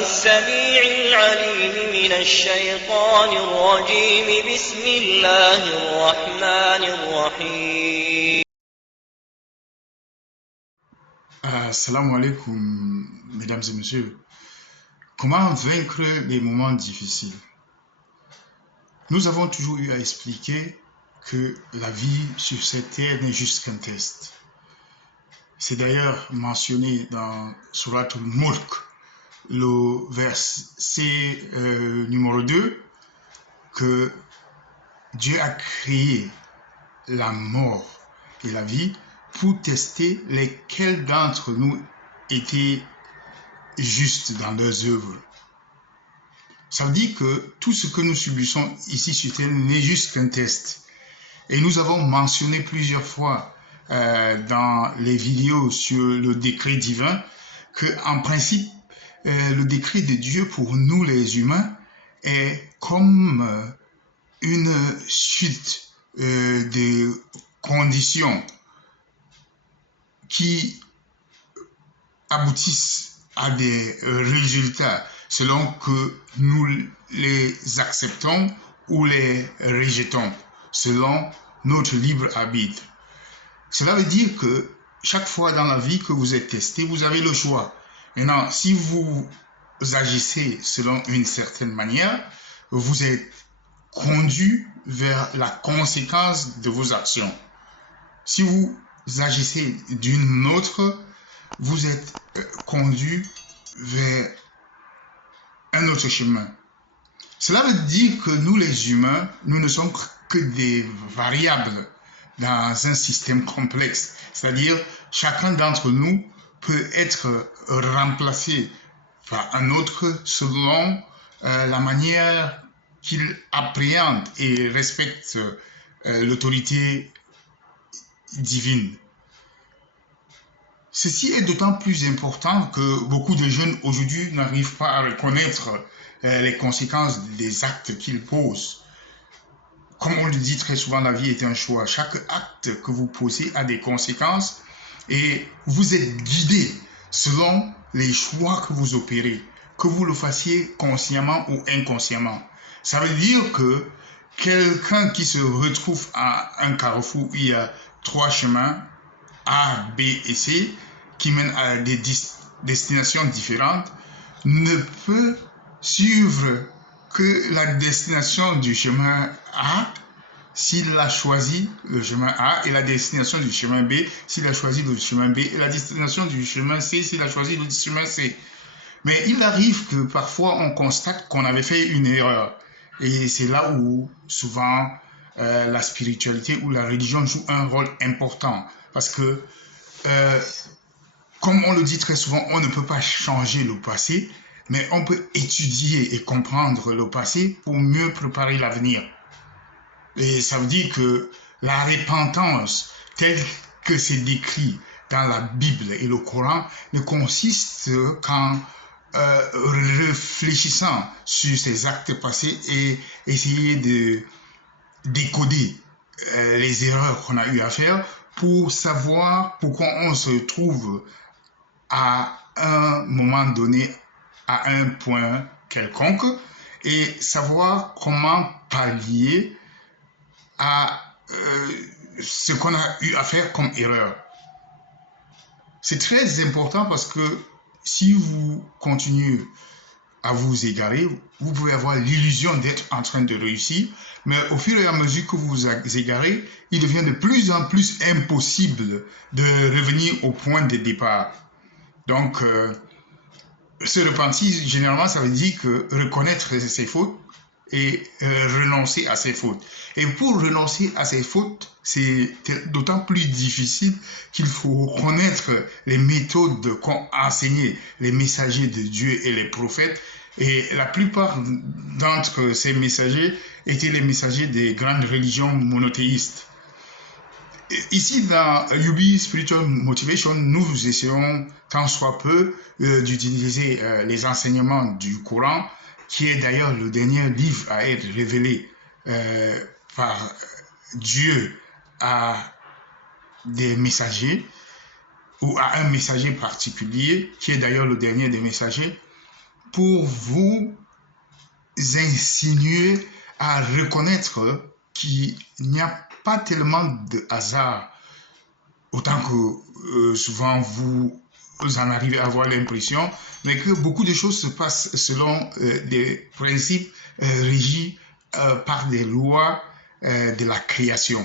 السميع العليم من الشيطان الرجيم بسم الله الرحمن الرحيم. Assalamu alaikum, mesdames et messieurs. Comment vaincre les moments difficiles? Nous avons toujours eu à expliquer que la vie sur cette terre n'est juste qu'un test. C'est d'ailleurs mentionné dans Surat al-Mulk, le verset numéro 2, que Dieu a créé la mort et la vie pour tester lesquels d'entre nous étaient justes dans leurs œuvres. Ça veut dire que tout ce que nous subissons ici sur Terre n'est juste qu'un test. Et nous avons mentionné plusieurs fois dans les vidéos sur le décret divin qu'en principe, le décret de Dieu pour nous les humains est comme une suite de conditions qui aboutissent à des résultats selon que nous les acceptons ou les rejetons, selon notre libre arbitre. Cela veut dire que chaque fois dans la vie que vous êtes testé, vous avez le choix. Maintenant, si vous agissez selon une certaine manière, vous êtes conduit vers la conséquence de vos actions. Si vous agissez d'une autre, vous êtes conduit vers un autre chemin. Cela veut dire que nous les humains, nous ne sommes que des variables dans un système complexe. C'est-à-dire, chacun d'entre nous peut être remplacé par un autre selon la manière qu'il appréhende et respecte l'autorité divine. Ceci est d'autant plus important que beaucoup de jeunes aujourd'hui n'arrivent pas à reconnaître les conséquences des actes qu'ils posent. Comme on le dit très souvent, la vie est un choix. Chaque acte que vous posez a des conséquences et vous êtes guidé selon les choix que vous opérez, que vous le fassiez consciemment ou inconsciemment. Ça veut dire que quelqu'un qui se retrouve à un carrefour où il y a 3 chemins, A, B et C, qui mènent à des destinations différentes, ne peut suivre que la destination du chemin A s'il a choisi le chemin A, et la destination du chemin B s'il a choisi le chemin B, et la destination du chemin C s'il a choisi le chemin C. Mais il arrive que parfois on constate qu'on avait fait une erreur. Et c'est là où souvent la spiritualité ou la religion joue un rôle important. Parce que, comme on le dit très souvent, on ne peut pas changer le passé, mais on peut étudier et comprendre le passé pour mieux préparer l'avenir. Et ça veut dire que la repentance, telle que c'est décrit dans la Bible et le Coran, ne consiste qu'en réfléchissant sur ces actes passés et essayer de décoder les erreurs qu'on a eu à faire pour savoir pourquoi on se trouve à un moment donné à un point quelconque et savoir comment pallier à ce qu'on a eu à faire comme erreur. C'est très important parce que si vous continuez à vous égarer, vous pouvez avoir l'illusion d'être en train de réussir, mais au fur et à mesure que vous vous égarez, il devient de plus en plus impossible de revenir au point de départ. Donc, se repentir, généralement, ça veut dire que reconnaître ses fautes et renoncer à ses fautes. Et pour renoncer à ses fautes, c'est d'autant plus difficile qu'il faut connaître les méthodes qu'ont enseignées les messagers de Dieu et les prophètes. Et la plupart d'entre ces messagers étaient les messagers des grandes religions monothéistes. Ici, dans UB Spiritual Motivation, nous essayons tant soit peu d'utiliser les enseignements du Coran, qui est d'ailleurs le dernier livre à être révélé par Dieu à des messagers ou à un messager particulier, qui est d'ailleurs le dernier des messagers, pour vous insinuer à reconnaître qu'il n'y a pas tellement de hasard, autant que souvent vous en arrivez à avoir l'impression, mais que beaucoup de choses se passent selon des principes régis par des lois de la création.